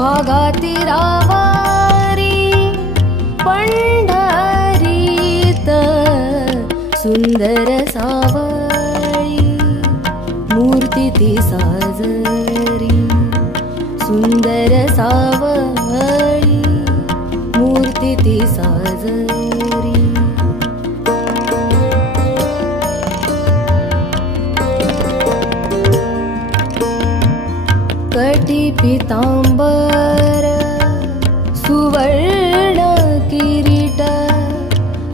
भागाती रावारी पंढरीत सुंदर सावळी मूर्ती ती साजरी सुंदर सावळी मूर्ती ती साजरी कटी पीतांबर सुवर्ण किरीट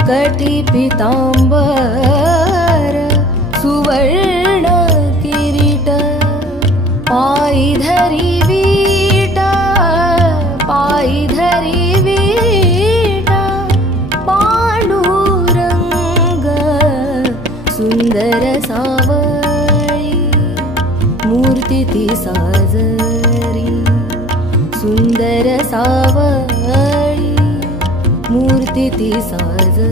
कटी पीतांबर सुवर्ण किरीट पायी धरी वीट पायी धरी वीट पांडुरंग सुंदर सावळी मूर्ती ती साजरी सुंदर सावळी मूर्ती ती साजरी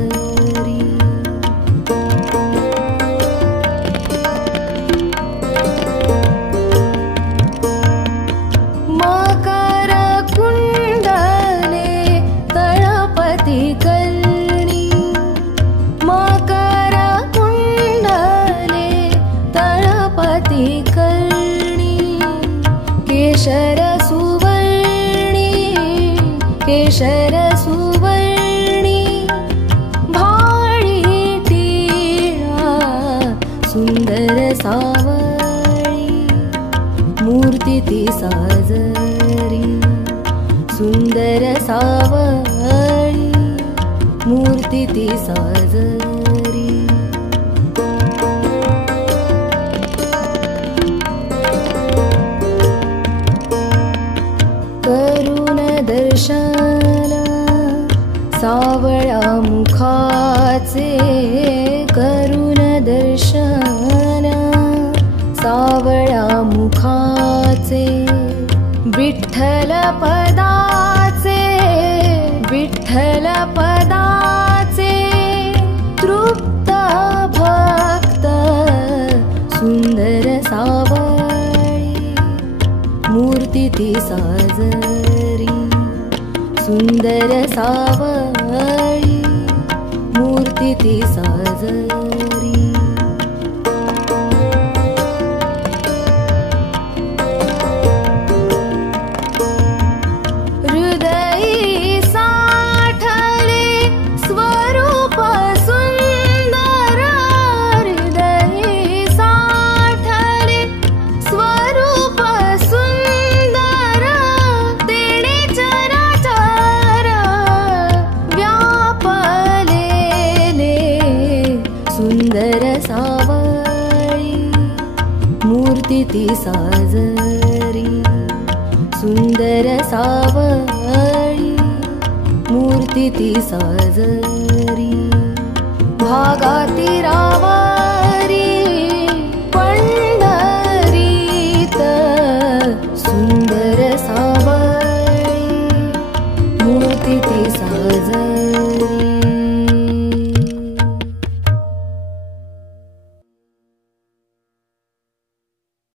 मकर कुंडले तळपती कल्णी मकर कुंडले तळपती कल्णी केशर सुवर्णी केशर सुवर्णी भाळी टीळा सुंदर सावळी मूर्ती ती साजरी सुंदर सावळी मूर्ती ती साजरी करुण दर्शन सावळा मुखाचे करुण दर्शन सावळा मुखाचे विठ्ठल पदाचे विठ्ठल पदाचे तृप्त भक्त सुंदर सावळी मूर्ती ती साजरी सुंदर सावळी मूर्ती ती साजरी हृदयी साठले स्वरूप सुंदर हृदयी साठले स्वरूप सुंदर तेणे चराचर व्यापलेले सुंदर सावळी मूर्ती ती साजरी सुंदर सावळी मूर्ती ती साजरी भागाती रावारी पंढरीत सुंदर सावळी मूर्ती ती साजरी